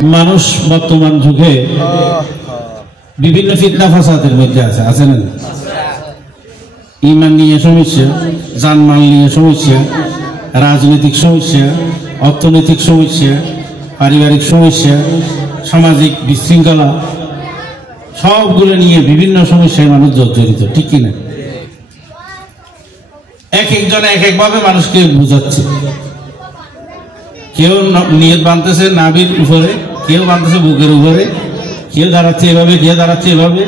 মানুষ বর্তমান যুগে বিভিন্ন ফিতনা ফাসাদের মধ্যে আছে না? ঈমান নিয়ে সমস্যা, জানমাল নিয়ে সমস্যা, রাজনৈতিক সমস্যা, অর্থনৈতিক সমস্যা, পারিবারিক সমস্যা, সামাজিক বিশৃঙ্খলা, সবগুলো নিয়ে বিভিন্ন সমস্যায় মানুষ জর্জরিত, ঠিক কিনা? এক একজনে এক একভাবে মানুষকে বুঝাচ্ছে। কেউ নিয়ত বাঁধতেছে নাভির উপরে, কেউ বাঁধতেছে বুকের উপরে, কেউ দাঁড়াচ্ছে এভাবে, কেউ দাঁড়াচ্ছে এভাবে,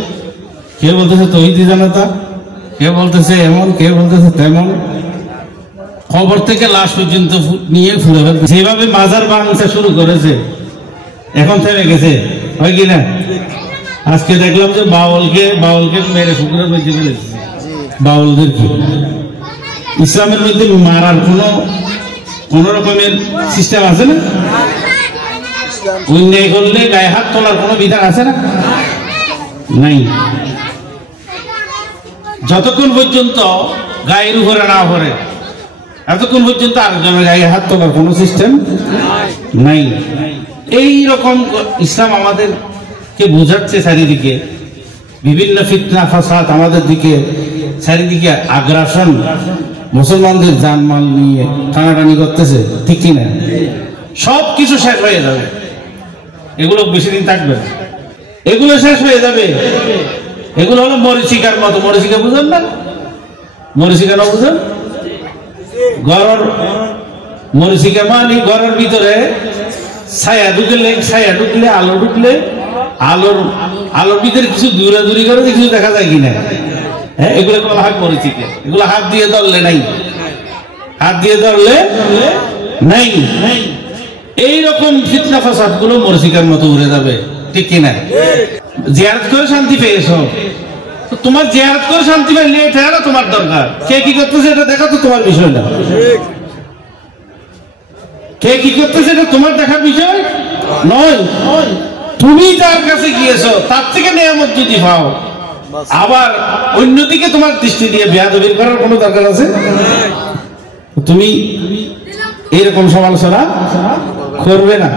কেউ বলতেছে তৌহিদি জনতা, কেউ বলতেছে এমন, কেউ বলতেছে তেমন, খবর থেকে লাশ পর্যন্ত নিয়ে ফুলে ফেলতে যেভাবে মাজার বাংলা শুরু করেছে এখন থেমে গেছে, হয় কি না? আজকে দেখলাম যে বাউলকে মেরে শুকুরে বেঁচে ফেলেছে। বাউলদের কি ইসলামের মধ্যে মারার কোন রকমের সিস্টেম আছে না? অন্যায় করলে গায়ে হাত তোলার কোন বিধান আছে না? নাই। যতক্ষণ পর্যন্ত গায়ের উপরে না পড়ে এতক্ষণ পর্যন্ত আরেকজনের গায়ে হাত তোলার কোন সিস্টেম নাই। এই রকম ইসলাম আমাদেরকে বোঝাচ্ছে, চারিদিকে বিভিন্ন ফিতনা ফাসাদ আমাদের দিকে, চারিদিকে আগ্রাসন, মুসলমানদের জানমাল নিয়ে টানাটানি করতেছে, ঠিক কিনা? সব কিছু শেষ হয়ে যাবে, এগুলো বেশি দিন থাকবে, এগুলো শেষ হয়ে যাবে। এগুলো হলো মরিচিকার মতো। মরিচিকা বুঝেন না? মরিচিকা না বুঝেন? মরিচিকা মানে ঘরের ভিতরে ছায়া ঢুকলে আলো ঢুকলে আলোর ভিতরে কিছু দূরাদূরি করে কিছু দেখা যায় কিনা, হ্যাঁ, এগুলো বলা হয় মরিচিকা। এগুলো হাত দিয়ে ধরলে নাই, হাত দিয়ে ধরলে নাই। এইরকম ফিতনা ফাসাদ গুলো মরিচিকার মতো উড়ে যাবে, ঠিক কিনা? জিয়ারত করে শান্তি পেয়েছ, তোমার জিয়ারত করে শান্তি পাইলে এটা না তোমার দরকার। কে কি করতেছে এটা দেখা তো তোমার বিষয় না। কে কি করতেছে এটা তোমার দেখার বিষয় নয়। তুমি তার কাছে গিয়েছো, তার থেকে নিয়ামত যদি পাও, আবার অন্যদিকে তোমার দৃষ্টি দিয়ে বেয়াদবি করার কোনো দরকার আছে? তুমি এরকম সমালোচনা করবে না।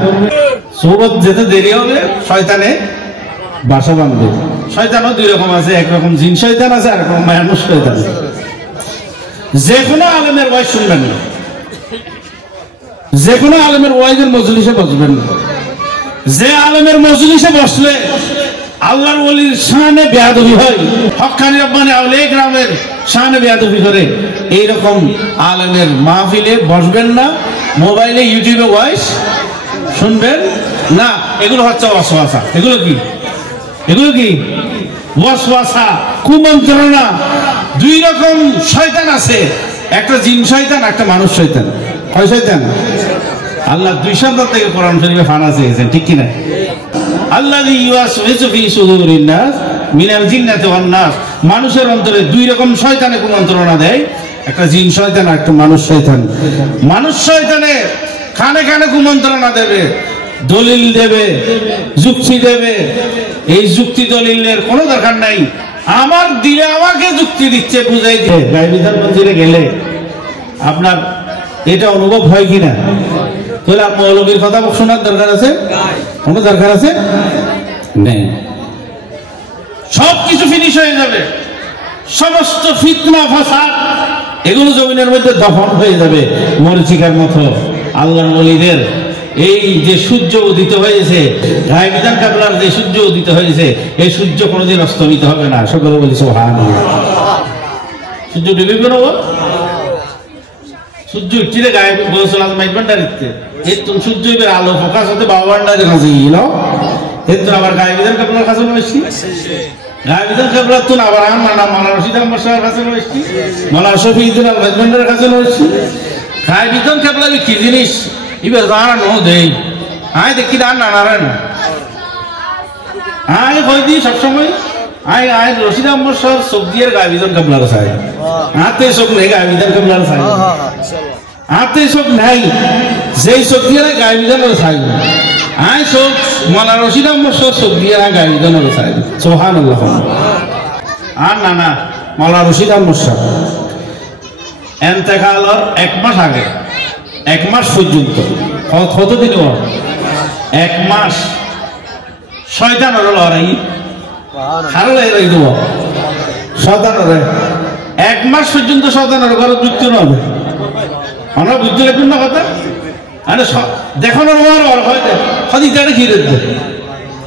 সোহবত যেতে দেরি হবে, শয়তানে বাসা বাঁধবে। শয়তানও দুই রকম আছে, একরকম জিন শয়তান আছে, আর এক রকম মানুষ শয়তান আছে। যে কোনো আলেমের ওয়াইজ শুনবেন না, যে কোনো আলেমের ওয়াইজের মজলিসে বসবেন না। যে আলেমের মজলিসে বসলে আল্লাহর ওলির শানে বেয়াদবি হয়, হক্কানি রব্বানি আউলিয়া কেরামের শানে বেয়াদবি করে, এইরকম আলেমের মাহফিলে বসবেন না। মোবাইলে ইউটিউবে ওয়াইজ শুনবেন না। এগুলো হচ্ছে ওয়াসওয়াসা। এগুলো কি ওয়াসওয়াসা, কুমন্ত্রণা। দুই রকম শয়তান আছে, একটা জিন শয়তান, একটা মানুষ শয়তান। কয় শয়তান? আল্লাহ দুই সন্তান থেকে কোরআন শরীফে ফানা চেয়েছেন, ঠিক কিনা? আল্লাযী ইউওয়াসওয়িসু ফী সুদুরিন নাস মিনাল জিন্নাতি ওয়ান নাস। মানুষের অন্তরে দুই রকম শয়তানে কুমন্ত্রণা দেয়, একটা জিন শয়তান আর একটা মানুষ শয়তান। মানুষ শয়তানে কানে কানে কুমন্ত্রণা দেবে, দলিল দেবে, যুক্তি দেবে। এই যুক্তি দলিলের কোনো দরকার নাই। আমার দিলে আমাকে যুক্তি দিচ্ছে, বুঝাই দিয়ে গায়বিদার মন্দিরে গেলে আপনার এটা অনুভব হয় কিনা? তাহলে মৌলবীর কথা শোনার দরকার আছে? কোনো দরকার আছে নেই। সবকিছু ফিনিশ হয়ে যাবে, সমস্ত ফিতনা ফাসাদ এগুলো জমিনের মধ্যে দফন হয়ে যাবে মরিচিকার মতো। আল্লাহর ওলিদের এই যে সূর্য উদিত হয়েছে, গায়বিদান কাবলার যে সূর্য উদিত হয়েছে, এই সূর্য কোনোদিন অস্তমিত হবে না। সকলে বলি সুবহানাল্লাহ। সূর্য ডুবে বেরোবো, সূর্য উঠছিলে গায়ে গোসল মাইকবান্ডারিতে, এই তো সূর্য এবার আলো ফোকাস হতে বাবান্ডারের কাছে গেল, এর তো আবার গায়বিদান কাবলার কাছে বসছি। গায়বিদান কাবলার তো আবার মাওলানা রশিদ আহমদ সাহেবের কাছে বসছি, মাওলানা শফিউদ্দিন আল মাইকবান্ডারের কাছে বসছি। গায়বিদান কাবলার কি জিনিস এবার জানা দেই, আয় দেখি না নানারে না, আয় কই দিই সবসময় আয় রশিদ আহমদ সাহেব চোখ দিয়ে গায়বিদান কাবলার চাই, হাতে চোখ নেই গায়বিদান কাবলার চাই, হাতে চোখ নাই, যেই চোখ দিয়ে গায়বিদানের চাই, আয় চোখ মাওলানা রশিদ আহমদ সাহেব চোখ দিয়ে গায়বিদানের চাই। সুবহানাল্লাহ। আর না মাওলানা রশিদ আহমদ সাহেব এন্তেকালের 1 মাস আগে, 1 মাস পর্যন্ত কতদিন 1 মাস শয়তানের লড়াই হারলে লড়াই দেব শয়তানের 1 মাস পর্যন্ত শয়তানের ঘরে যুক্ত হবে আমরা বুঝতে লাগবেন না কথা আরে দেখানোর আর হয় না হদিটারে ঘিরে দেবে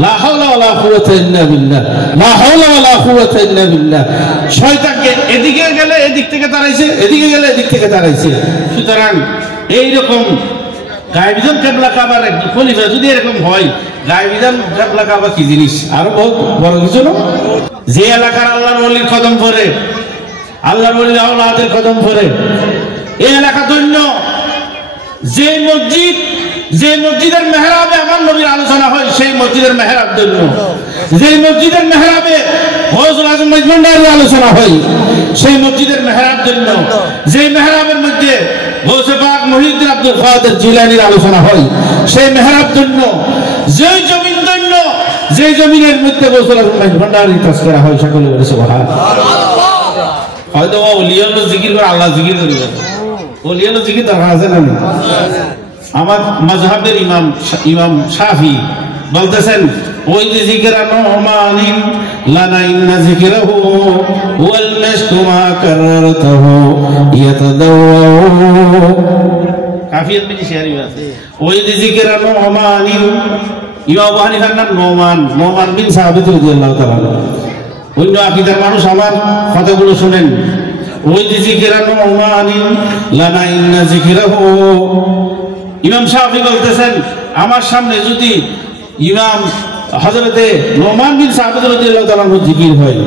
লা হাওলা ওয়ালা কুওয়াতা ইল্লা বিল্লাহ লা হাওলা ওয়ালা কুওয়াতা ইল্লা বিল্লাহ শয়তানকে এদিকে গেলে এদিক থেকে তাড়াইছে এদিকে গেলে এদিক থেকে তাড়াইছে সুতরাং এই রকম গায়বিজান কিবলা কাবার একদম খলিফা যদি এরকম হয় গায়বিজান কিবলা কাবা কি জিনিস আরো বহুত বড় কিছু না যে এলাকার আল্লাহর ওলির কদম পড়ে আল্লাহর ওলির আওলাদের কদম পড়ে এই এলাকা ধন্য যে মসজিদের মেহরাবে আমার নবীর আলোচনা হয় সেই মসজিদের মেহরাব ধন্য যে মসজিদের মেহরাবে গৌসুল আজম মজমুন্ডারির আলোচনা হয় সেই মসজিদের মেহরাব ধন্য যে মেহরাবের মধ্যে গৌসে পাক মুহিউদ্দিন আব্দুল কাদের জিলানীর আলোচনা হয় সেই মেহরাব ধন্য যে জমিন ধন্য যে জমিনের মধ্যে গৌসুল আজম মজমুন্ডারির তাসকিরা হয় সকলে বলে সুবহানাল্লাহ হয়তো ওলিয়াল জিকির করে আল্লাহ জিকির করিবে ওলিয়াল জিকির দরকার আছে না আমার মাযহাবের ইমাম শাফি বলতেছেন ওই যে জিকির নহমানিন লানা ইন্না যিকরাহু ওয়াল মাশতু মা কাররতাহু ইয়াতাদাওয়া কাফিয়াত বিজি শেয়ারি আছে ওই যে জিকির নহমানিন ইমাম আবু হানিফার নাম নোমান বিন সাবিত রাদিয়াল্লাহু তাআলা অন্য আকীদার মানুষ আমার কথাগুলো শুনেন ওই যে জিকির নহমানিন লানা ইন্না যিকরাহু ইমাম শাফি বলতেছেন আমার সামনে যদি ইমাম হযরতে নোমান বিন সাবিত রাদিয়াল্লাহু তাআলা জিকির হয়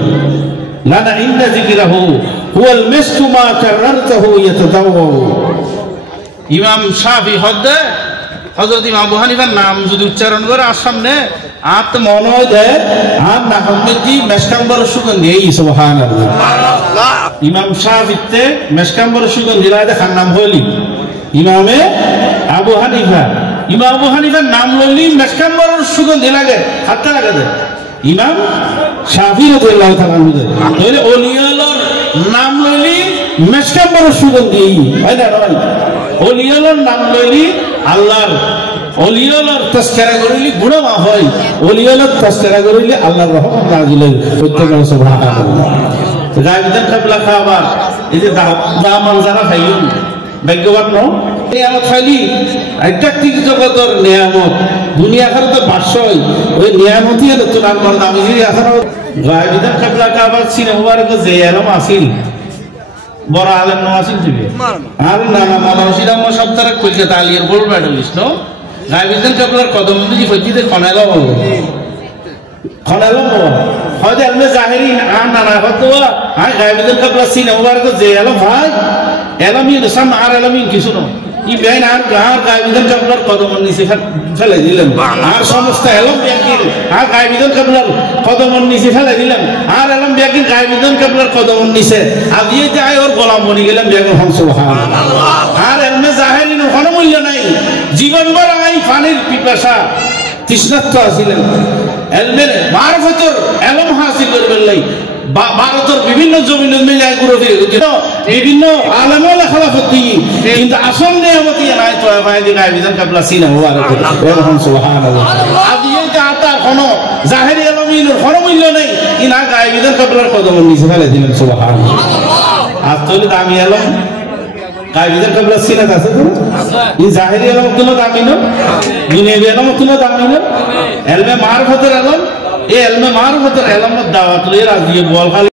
লানা ইন্না যিকরাহু হুয়াল মাশতু মা কাররতাহু ইয়াতাদাওয়া ইমাম শাফি হযরত ইমাম আবু হানিফার নাম যদি উচ্চারণ করে আর সামনে আত মনে হয় দেয় আর না হম্মতি মেশকাম্বর সুগন্ধি এই সুবহানাল্লাহ ইমাম শাফিতে মেশকাম্বর সুগন্ধি রায় দেখার নাম হলি ইমামে আবু হানিফা ইমাম আবু হানিফার নাম লইলি মেশকাম্বরের সুগন্ধি লাগে হাতটা লাগে দেয় ইমাম শাফি রাদিয়াল্লাহু তাআলা তাহলে ওলিয়ালর নাম লইলি মেশকাম্বরের সুগন্ধি হয় না ভাই ওলিয়ালর নাম লইলি আল্লাহর ওলিয়ালর তাসকিরা করিলি গুনাহ মাফ হয় ওলিয়ালর তাসকিরা করিলি আল্লাহর রহমত নাযিল হয় প্রত্যেক সুবহানাল্লাহ গায়বিজান কিবলা কাবা এই যে দামান যারা খাইয়ুন ভাগ্যবান ন নিয়ামত খালি আধ্যাত্মিক জগতের নিয়ামত দুনিয়া আখিরাত বাসয় ওই নিয়ামতই তো নাম বড় দামি জিনিস এখন গায়বিজান কিবলা কাবা সিনে মুবারক যে আলম আসিল বড় আলেম ন আসিল দিবে আর নানা মানসিরা ম সপ্তাহে কলকাতা আলিয়ার গোল্ড মেডালিস্ট ন গায়বিজান কিবলার কদম দি ফজিতে খনালো হয়তো আলমে জাহেরি আর নানা হতো আর গায়বিজান কিবলা সিনে মুবারক যে আলম ভাই এলামিন সাম আর এলামিন কিছু না ই বেন আর গায়বিজান কিবলার কদম নিচে ফেলে দিলেন আর সমস্ত এলম ব্যাকির আর গায়বিজান কিবলার কদম নিচে ফেলে দিলেন আর এলম ব্যাকির গায়বিজান কিবলার কদম নিচে আজিয়ে যায় ওর গোলাম বনি গেলেন বেগম সুবহানাল্লাহ আর এলমে জাহেরিন কোনো মূল্য নাই জীবনভর আই পানির পিপাসা তৃষ্ণার্ত আছিলেন এলমের মারফতের এলম হাসিল করবেন লাই ভারতের বিভিন্ন জমিন মিলে বিভিন্ন আলেমে খেলাফত দিয়ে কিন্তু আসল নিয়ামত নাই তো গায়বিজান কিবলা সিনা মুবারক সুবহানাল্লাহ আজি এটা আতা কোন জাহেরি আলমিনের কোনো মূল্য নেই ইনা গায়বিজান কিবলার কদম নিচে ফেলে দিলেন সুবহানাল্লাহ আর তাহলে দামি আলম গায়বিজান কিবলা সিনা আছে তো এই জাহেরি আলম কোনো দামি না দুনিয়াবি আলম কোনো দামি না এলমে মারফতের আলম এই এলমে মারফতের আলমের দাওয়াত লইয়া রাজি বল